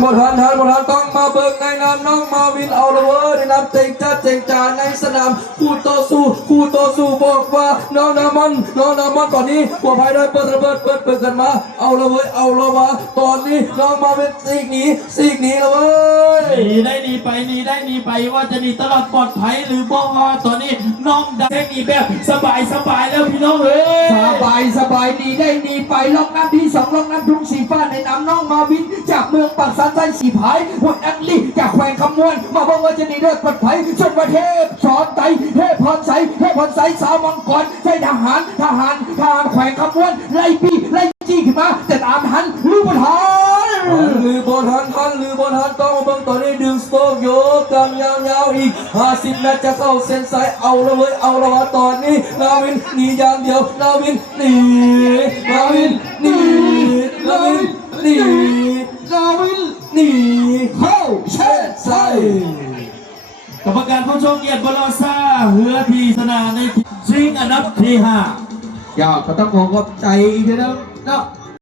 หมดทันต้องมาเบิกในนามน้องมาวินเอาละเว้ยในนามเจงจ่าในสนามคู่ต่อสู้บอกว่าน้องน้ำมันตอนนี้หัวภายได้เปิดระเบิดกันมาเอาละเว้ยเอาละวะตอนนี้น้องมาวินซีกหนีละเว้ยหนีไปว่าจะหนีตลอดปลอดภัยหรือบอกว่าตอนนี้น้องได้หนีแบบสบายแล้วพี่น้องเอ้ยสบายดีได้หนีไปล็อกน้ำที่2ล็อกน้ำทุ่งสีฟ้าในน้ำน้องมาวินจากเมืองปากสันใจสีพายหัวแอดลี่จากแขวงคำมวนมาบอกว่าจะหนีด้วยปลอดภัยชนประเทศสอนไตเทพพรใสสาวมังกรใช่ทหารแขวงคำมวนไล่จี้ขึ้นมาแต่ตามทันลือบนทันต้องมาเบิ่งตอนนี้ดึงสโต๊กโยกกำยาวอีก50 เมตรจะเข้าเส้นสายเอาละเว้ยเอาละวะตอนนี้นาวินหนีอย่างเดียวนาวินหนีเข้าเส้นสายกรรมการผู้ชมเกียรติบอลซ่าเฮือทีสนาในชิงอันดับที่5อยากก็ต้องขอขอบใจอีกทีนึงเนาะ